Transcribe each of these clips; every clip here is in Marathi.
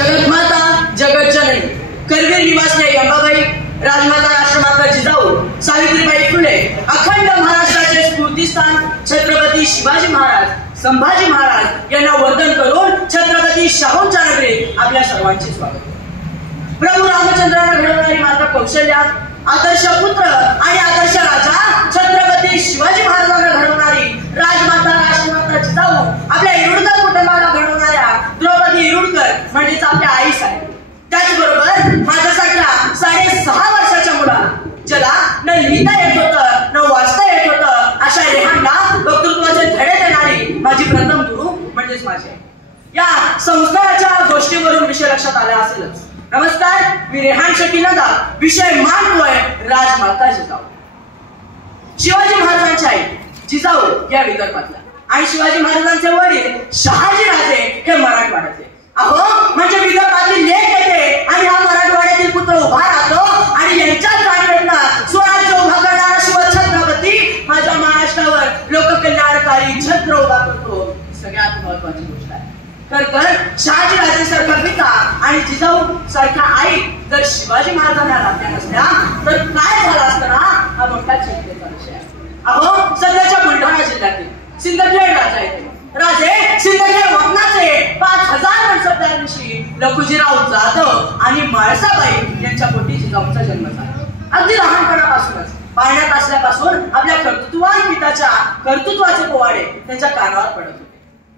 जगतमाता जगज्जननी करवीर निवासने अंबाबाई, राजमाता राष्ट्रमाता जिजाऊ सावित्रीबाई फुले, अखंड महाराष्ट्राचे स्फूर्तिस्थान छत्रपती शिवाजी महाराज, संभाजी महाराज यांना वंदन करून छत्रपती शाहूंच्या नगरीत आपल्या सर्वांचे स्वागत. प्रभू रामचंद्रांना घडवणारी माता कौशल्या, आदर्श पुत्र आणि आदर्श राजा छत्रपती शिवाजी महाराजांना घडवणारी राजमाता राष्ट्रमाता जिजाऊ, आपल्या इरुडकर कुटुंबाला घडवणाऱ्या द्रौपदी इरुडकर म्हणजेच आपल्या आई साहेब. त्याचबरोबर माझ्यासारख्या 6.5 वर्षाच्या मुलाला, ज्याला न लिहिता येत होतं न वाचता येत होतं, अशा रेहानला वक्तृत्वाचे धडे देणारी माझी प्रथम गुरु म्हणजेच माझे. या संस्काराच्या गोष्टीवरून विषय लक्षात आला असेलच. नमस्कार, मी रेहान शेट्टी नदाल. विषय मांडतोय राजमाता जिजाऊ. शिवाजी महाराजांची आई जिजाऊ या विदर्भातल्या आणि शिवाजी महाराजांचे वडील शहाजी राजे हे मराठवाड्याचे. अहो, म्हणजे विदर्भातील लेख येते आणि हा मराठवाड्यातील पुत्र उभा राहतो आणि यांच्याच जाणीवेतनं स्वराज्य उभा करणारा शिवछत्रपती माझ्या महाराष्ट्रावर लोककल्याणकारी छत्र उभा करतो. सगळ्यात महत्वाची गोष्ट आहे. तर शहाजी राजे सारखा पिता आणि जिजाऊ सारख्या आई जर शिवाजी महाराजांना लाभल्या नसत्या तर काय झालं असतं ना, हा मोठा चिंतेचा विषय आहे. अहो, सध्याच्या बुलढाणा जिल्ह्यातील सिंदखेड राजा येथे राजे सिंदखेड वतनाचे 5000 मनसबदारांशी लखुजीराव जाधव आणि माळसाबाई यांच्या पोटी जिजाऊंचा जन्म झाला. अगदी लहानपणापासूनच पाळण्यात असल्यापासून आपल्या कर्तृत्ववान पिताच्या कर्तृत्वाचे पोवाडे त्यांच्या कानावर पडत होते.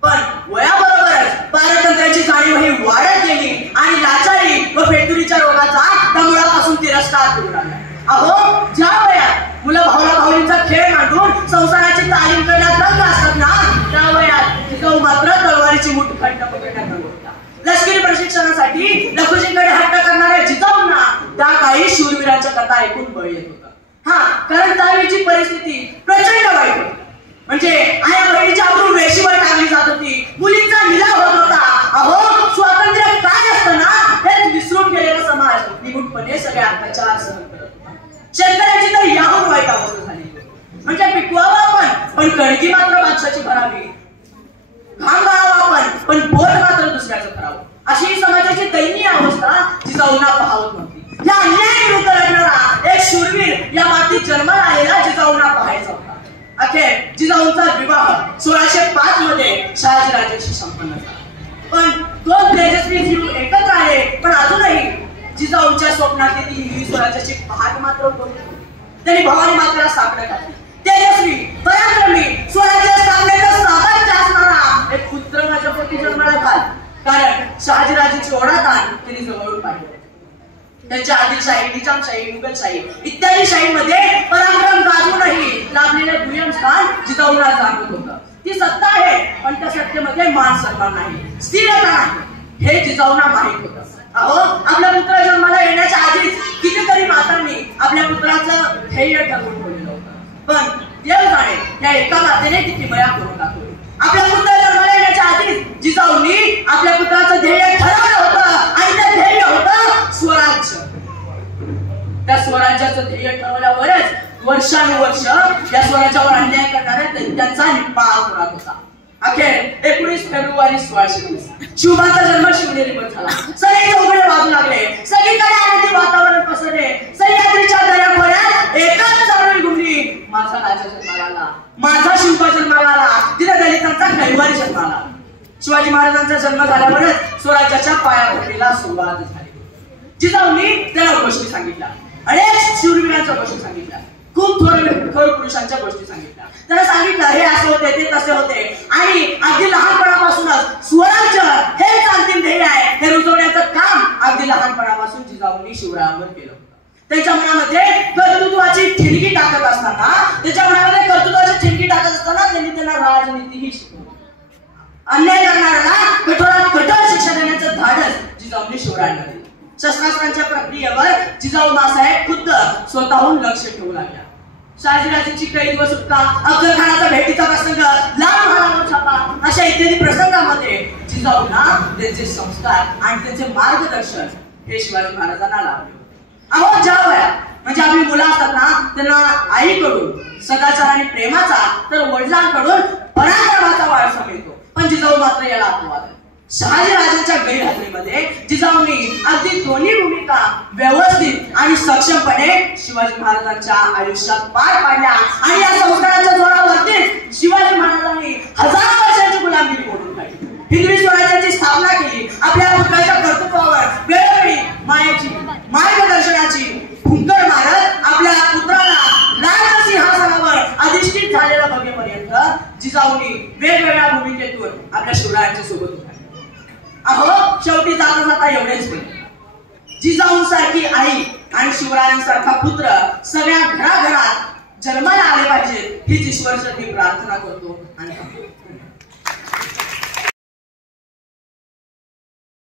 पण वयाबरोबरच पारतंत्र्याची जाणीव ही वाढत गेली आणि लाचारी व फेटुरीच्या रोगाचा त्या मुलापासून तिरस्कार करू लागला. अहो, ज्या वयात मुलं भावला भावलींचा खेळ मांडून संसाराची तालीम करण्यात रंग असतात ना, त्या वयात जिजाऊ मात्र तलवारीची मुठ खंड पकडण्यात रंग होता. लष्करी प्रशिक्षणासाठी लखुजींकडे हट्ट करणाऱ्या जिजाऊंना त्या काही शूरवीरांच्या कथा ऐकून बळ येत होता. कारण त्यावेळीची परिस्थिती प्रचंड वाईट होती. म्हणजे आया बहिणीच्या अब्रू वेशीवर टाकली जात होती, मुलींचा निलाव होत होता. अहो, स्वातंत्र्य काय असतं ना हेच विसरून गेलेला समाज निमूटपणे सगळे अत्याचार सहन करत होता. शेतकऱ्याची तर याहून वाईट अवस्था झाली. म्हणजे पिकवावं आपण पण कणकी मात्र माणसाची भरावी, घाम गाळावा आपण पण पोट मात्र दुसऱ्याचं करावं, अशी समाजाची दयनीय अवस्था जिजाऊंना पाहत नव्हती. या अन्यायाविरुद्ध लढणारा एक शूरवीर या मातीत जन्माला आलेला जिजाऊंना पाहायचा होता. अखेर जिजाऊंचा विवाह 1605 मध्ये शहाजीराजेशी संपन्न झाला. पण दोन तेजस्वी जीव एकत्र आले, पण अजूनही जिजाऊंच्या स्वप्नातली ती हिंदवी स्वराज्याची पहाट मात्र होती. त्यांनी भवानी मातेला साकडं घातली. तेजस्वी पराक्रमी स्वराज्य स्थापनेचा सामर्थ्य असणारा एक पुत्र माझ्या पोटी जन्माला घाल. कारण शहाजीराजेची ओढाताण त्यांनी जवळून पाहिली. त्यांच्या आदिलशाही, निजामशाही, मुघलशाही इत्यादी शाहीमध्ये पराक्रम गाजवूनही लाभलेले दुय्यम स्थान जिजाऊंना जाणवत होतं. ती सत्ता आहे पण त्या सत्तेमध्ये मान सन्मान नाही, स्थिरता नाही, हे जिजाऊंना माहित होतं. अहो, आपल्या पुत्र जन्माला येण्याच्या आधीच कितीतरी मातांनी आपल्या पुत्राचं ध्येय ठरवून ठेवलेलं होतं. पण देव जाणे या एका मातेने किती मया करून टाकली. आपल्या पुत्र जन्माला येण्याच्या आधीच जिजाऊंनी आपल्या पुत्राचं ध्येय ठरवलं होतं आणि ते ध्येय होतं स्वराज्य. त्या स्वराज्याचं ध्येय ठरवल्यावरच वर्षानुवर्ष या स्वराज्यावर अन्याय करणाऱ्या त्यांचा निपाळ होत होता. अखेर 19 फेब्रुवारी 1620 शिवबाचा जन्म शिवनेरीवर झाला. सगळे चौघडे वाजू लागले, सगळीकडे आनंदी वातावरण पसरले. सह्याद्रीच्या दऱ्याखोऱ्यात एकच चांगली घुमली. माझा राजा जन्माला आला, माझा शिवबा जन्माला आला, तिथे दलितांचा कैवारी जन्माला आला. शिवाजी महाराजांचा जन्म झाल्यावरच स्वराज्याच्या पायाभरणीला सुरुवात झाली. जिजाऊंनी त्याला गोष्टी सांगितल्या, अनेक शूरवीरांच्या गोष्टी सांगितल्या, खूप थोर पुरुषांच्या गोष्टी सांगितल्या. त्याला सांगितलं हे असे होते, ते तसे होते आणि अगदी लहानपणापासूनच स्वराज्य हेच अंतिम ध्येय आहे हे रुजवण्याचं काम अगदी लहानपणापासून जिजाऊंनी शिवरायांवर केलं होतं. त्यांच्या मनामध्ये कर्तृत्वाची ठिणगी टाकत असताना त्यांनी त्यांना राजनीतीही शिकवली. अन्याय करणाऱ्याला कठोरात कठोर शिक्षा देण्याचं धाडस जिजाऊंनी शिवरायांना दिलं. शस्त्रास्त्रांच्या प्रक्रियेवर जिजाऊ मासाहेब खुद्द स्वतःहून लक्ष ठेवू लागल्या. शहाजीराजेंची कैद व सुटका, अफजल खानाचा भेटीचा प्रसंग, लाल महाराजांचा छापा अशा इत्यादी प्रसंगामध्ये जिजाऊंना त्यांचे संस्कार आणि त्यांचे मार्गदर्शन हे शिवाजी महाराजांना लाभले. अहो, ज्या वयात म्हणजे आपली मुलं असतात ना, त्यांना आईकडून सदाचार आणि प्रेमाचा तर वडिलांकडून पराक्रमाचा वारसा मिळतो. पण जिजाऊ मात्र याला अपवाद. शहाजीराजांच्या गैरहजेरीमध्ये जिजाऊंनी अगदी दोन्ही भूमिका व्यवस्थित आणि सक्षमपणे शिवाजी महाराजांच्या आयुष्यात पार पाडल्या आणि या संस्काराच्या जोरावरती शिवाजी महाराजांनी हजारो वर्षांची गुलामगिरी मोडून काढली, हिंदवी स्वराज्याची स्थापना केली, आपल्या पुत्राच्या कर्तृत्वावर वेळोवेळी मार्गदर्शनाची फुंकर मारत आपल्या पुत्राला राजसिंहासनावर अधिष्ठित झालेला बघेपर्यंत जिजाऊंनी वेगवेगळ्या भूमिकेतून आपल्या शिवरायांच्या सोबत होता. अहो शेवटी जाता जाता एवढेच होईल, जिजाऊंसारखी आई आणि शिवरायांसारखा पुत्र सगळ्या घराघरात जन्माला आले पाहिजेत हीच ईश्वरचरणी